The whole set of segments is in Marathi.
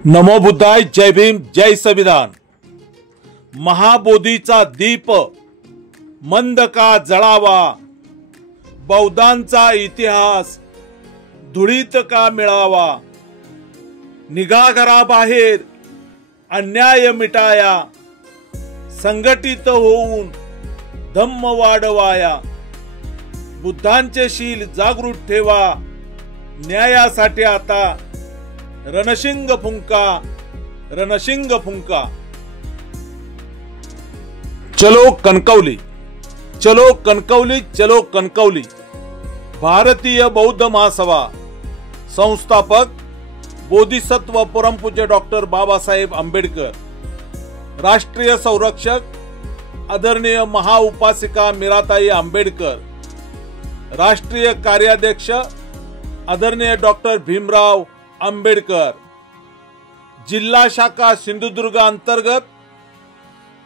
नमो बुद्धाय, जय भीम, जय संविधान। महाबोधीचा दीप मंद का जळावा, बौद्धांचा इतिहास धुळीत का मिळावा। निघा घराबाहेर अन्याय मिटाया, संघटित होऊन धम्म वाढवाया। बुद्धांचे शील जागृत ठेवा, न्यायासाठी आता रणशिंग फुंका, रणशिंग फुंका। चलो कणकवली, चलो कणकवली, चलो कणकवली। भारतीय बौद्ध महासभा संस्थापक बोधिसत्व परमपूज्य डॉक्टर बाबासाहेब आंबेडकर, राष्ट्रीय संरक्षक आदरणीय महाउपासिका मीराताई आंबेडकर, राष्ट्रीय कार्याध्यक्ष आदरणीय डॉक्टर भीमराव आंबेडकर, जिल्हा शाखा सिंधुदुर्ग अंतर्गत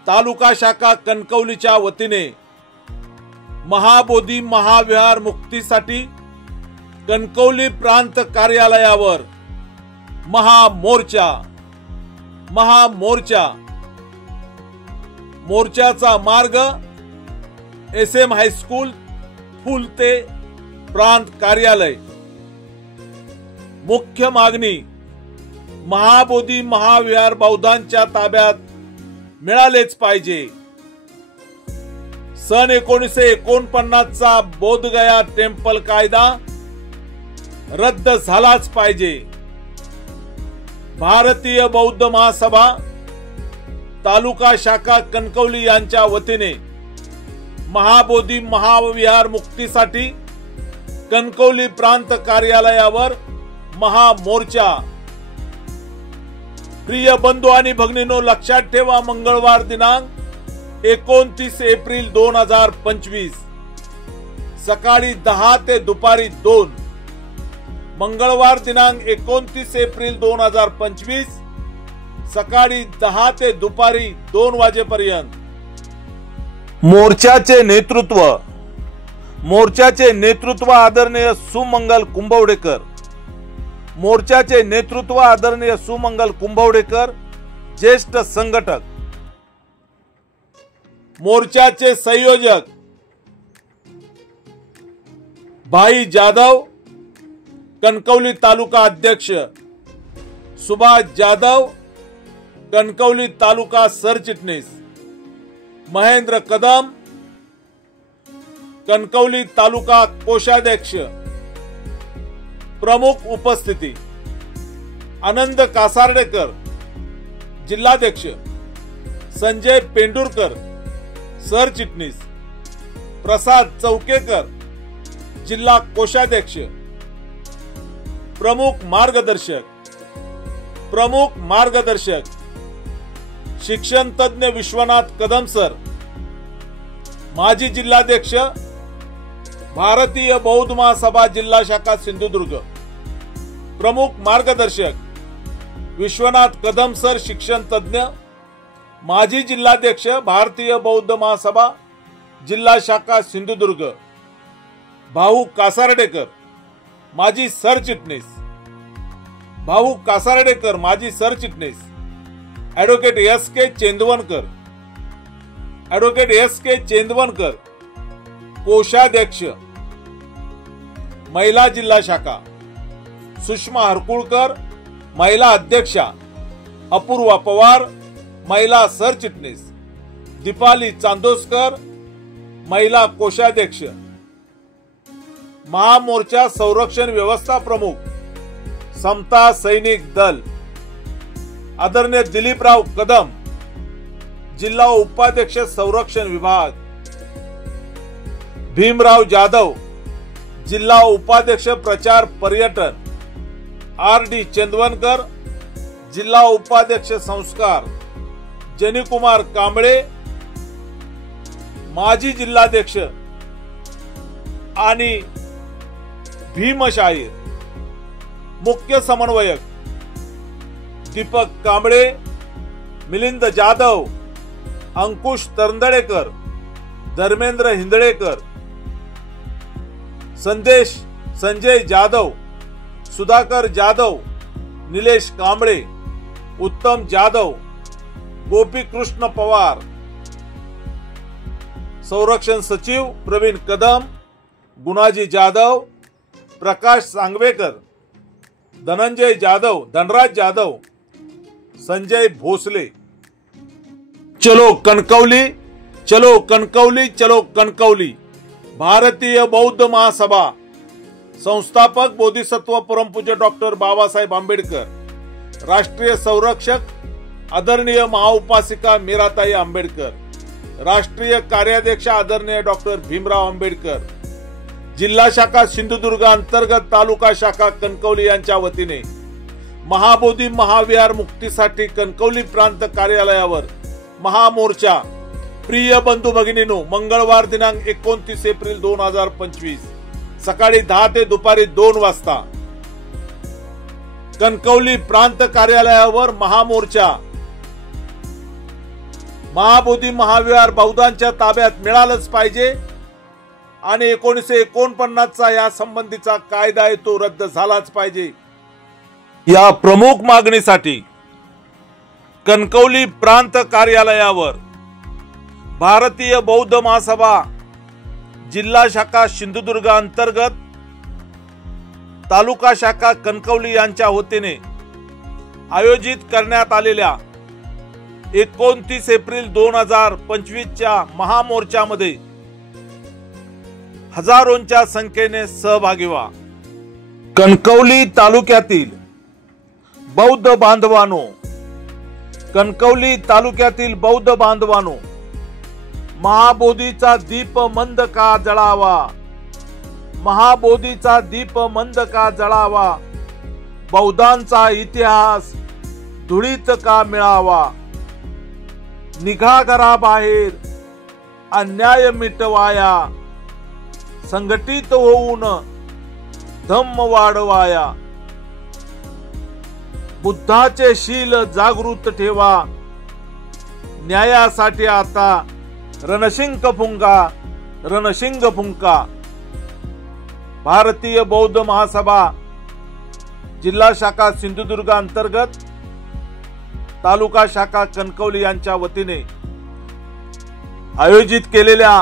तालुका शाखा कणकवलीच्या वतीने महाबोधी महाविहार मुक्तीसाठी कणकवली प्रांत कार्यालयावर महामोर्चा, महामोर्चा। मोर्चाचा मार्ग SM हायस्कूल फुल ते प्रांत कार्यालय। मुख्य मागणी, महाबोधी महाविहार बौद्धांच्या ताब्यात मिळालेच पाहिजे। सन 1949 चा बोधगया टेम्पल कायदा रद्द झालाच पाहिजे। भारतीय बौद्ध महासभा तालुका शाखा कणकवली यांच्या वतीने महाबोधी महाविहार मुक्तीसाठी कणकवली प्रांत कार्यालयावर महामोर्चा। प्रिय बंधू आणि भगिनींनो, लक्षात ठेवा, मंगळवार दिनांक 29 एप्रिल 2025 सकाळी 10 ते दुपारी 2। मंगळवार दिनांक 29 एप्रिल 2025 सकाळी 10 ते दुपारी 2 वाजेपर्यंत। मोर्चाचे नेतृत्व आदरणीय सुमंगल कुंभवडेकर, मोर्चाचे नेतृत्व आदरणीय सुमंगल कुंभवडेकर, ज्येष्ठ संघटक। मोर्चाचे संयोजक भाई जाधव, कणकवली तालुका अध्यक्ष सुभाष जाधव, कणकवली तालुका सरचिटणीस महेंद्र कदम, कणकवली तालुका कोषाध्यक्ष। प्रमुख उपस्थिती आनंद कासार्डेकर जिल्हाध्यक्ष, संजय पेंडुरकर सरचिटणीस, प्रसाद चौकेकर जिल्हा कोषाध्यक्ष। प्रमुख मार्गदर्शक शिक्षण तज्ञ विश्वनाथ कदम सर, माजी जिल्हाध्यक्ष भारतीय बौद्ध महासभा जिल्हा शाखा सिंधुदुर्ग। प्रमुख मार्गदर्शक विश्वनाथ कदम सर, शिक्षण तज्ञ, माजी जिल्हाध्यक्ष भारतीय बौद्ध महासभा जिल्हा शाखा सिंधुदुर्ग। भाऊ कासार्डेकर माजी सरचिटणीस, भाऊ कासार्डेकर माजी सरचिटणीस। ॲडव्होकेट SK चेंदवनकर कोषाध्यक्ष, महिला जिल्हा शाखा। सुषमा हरकुळकर महिला अध्यक्षा, अपूर्वा पवार महिला सरचिटणीस, दीपाली चांदोसकर महिला कोषाध्यक्ष। महामोर्चा संरक्षण व्यवस्था प्रमुख समता सैनिक दल आदरणीय दिलीपराव कदम, जिल्हा उपाध्यक्ष संरक्षण विभाग। भीमराव जाधव, जिल्हा उपाध्यक्ष प्रचार पर्यटन। RD चंदवनकर, जिल्हा उपाध्यक्ष संस्कार। जनीकुमार कांबळे माजी जिल्हाध्यक्ष आणि भीमशाहीर। मुख्य समन्वयक दीपक कांबळे, मिलिंद जाधव, अंकुश तरंदळेकर, धर्मेंद्र हिंदळेकर। संजय जाधव, सुधाकर जाधव, निलेश कांबळे, उत्तम जाधव, गोपीकृष्ण पवार, संरक्षण सचिव प्रवीण कदम, गुणाजी जाधव, प्रकाश सांगवेकर, धनंजय जाधव, धनराज जाधव, संजय भोसले। चलो कणकवली, चलो कणकवली, चलो कणकवली। भारतीय बौद्ध महासभा संस्थापक बोधिसत्व परमपूज्य डॉक्टर बाबासाहेब आंबेडकर, राष्ट्रीय संरक्षक आदरणीय महाउपासिका मीराताई आंबेडकर, राष्ट्रीय कार्याध्यक्ष आदरणीय डॉक्टर भीमराव आंबेडकर, जिल्हा शाखा सिंधुदुर्ग अंतर्गत तालुका शाखा कणकवली यांच्या वतीने महाबोधी महाविहार मुक्तीसाठी कणकवली प्रांत कार्यालयावर महामोर्चा। प्रिय बंधू भगिनींनो, मंगळवार दिनांक 29 एप्रिल 2025 सकाळी 10 ते दुपारी 2 वाजता कणकवली प्रांत कार्यालयावर महामोर्चा। महाबोधी महाविहार बौद्धांच्या ताब्यात मिळालंच पाहिजे आणि 1949चा या संबंधीचा कायदा आहे तो रद्द झालाच पाहिजे। या प्रमुख मागणीसाठी कणकवली प्रांत कार्यालयावर भारतीय बौद्ध महासभा जिल्हा शाखा सिंधुदुर्ग अंतर्गत तालुका शाखा कणकवली यांच्या वतीने आयोजित करण्यात आलेल्या 29 एप्रिल 2025 च्या महामोर्चामध्ये हजारोंच्या संख्येने सहभागी व्हा। कणकवली तालुक्यातील बौद्ध बांधवांनो, कणकवली तालुक्यातील बौद्ध बांधवांनो, महाबोधीचा दीप मंद का जळावा, महाबोधीचा दीप मंद का जळावा, बौद्धांचा इतिहास धुळीत का मिळावा, निघा घराबाहेर अन्याय मिटवाया, संघटित होऊन धम्म वाढवाया, बुद्धाचे शील जागृत ठेवा, न्यायासाठी आता रणशिंग फुंका, रणशिंग फुंका। भारतीय बौद्ध महासभा जिल्हा शाखा सिंधुदुर्ग अंतर्गत तालुका शाखा कणकवली यांच्या वतीने आयोजित केलेल्या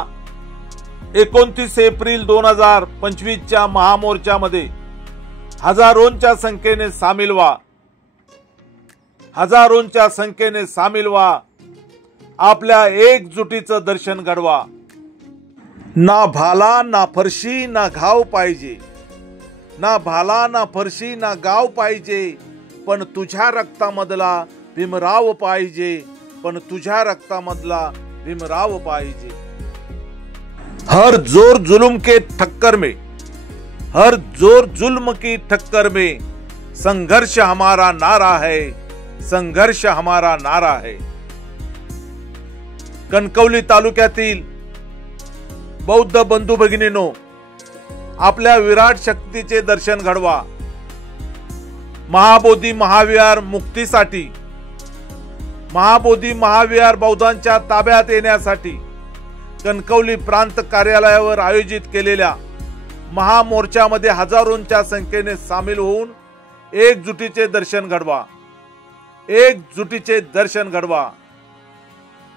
29 एप्रिल 2025 च्या महामोर्चामध्ये हजारोंच्या संख्येने सामील व्हा, हजारोंच्या संख्येने सामील व्हा। आपल्या एकजुटीचं दर्शन घडवा। ना भाला ना फरशी ना घाव पाहिजे, ना भाला ना फरशी ना गाव पाहिजे, पण तुझ्या रक्तामधला भीमराव पाहिजे, पण तुझ्या रक्तामधला भीमराव पाहिजे। हर जोर जुल्म के ठक्कर में, हर जोर जुल्म की ठक्कर में संघर्ष हमारा नारा है, संघर्ष हमारा नारा है। कणकवली तालुक्यातील बौद्ध बंधू भगिनींनो, आपल्या विराट शक्तीचे दर्शन घडवा। महाबोधी महाविहार मुक्तीसाठी, महाबोधी महाविहार बौद्धांच्या ताब्यात येण्यासाठी कणकवली प्रांत कार्यालयावर आयोजित केलेल्या महामोर्चामध्ये हजारोंच्या संख्येने सामील होऊन एकजुटीचे दर्शन घडवा, एकजुटीचे दर्शन घडवा।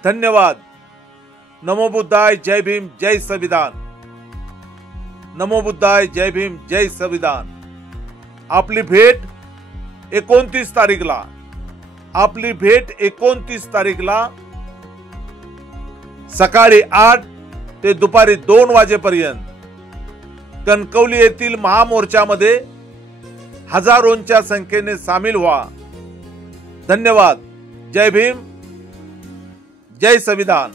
धन्यवाद। नमो बुद्धाय, जय भीम, जय संविधान। नमो बुद्धाय, जय भीम, जय संविधान। आपली भेट 29 तारीखला, आपली भेट 29 तारीखला सकाळी 8 ते दुपारी 2 वाजेपर्यंत कणकवली येथील महामोर्चामध्ये हजारोंच्या संख्येने सामील व्हा। धन्यवाद। जय भीम, जय संविधान।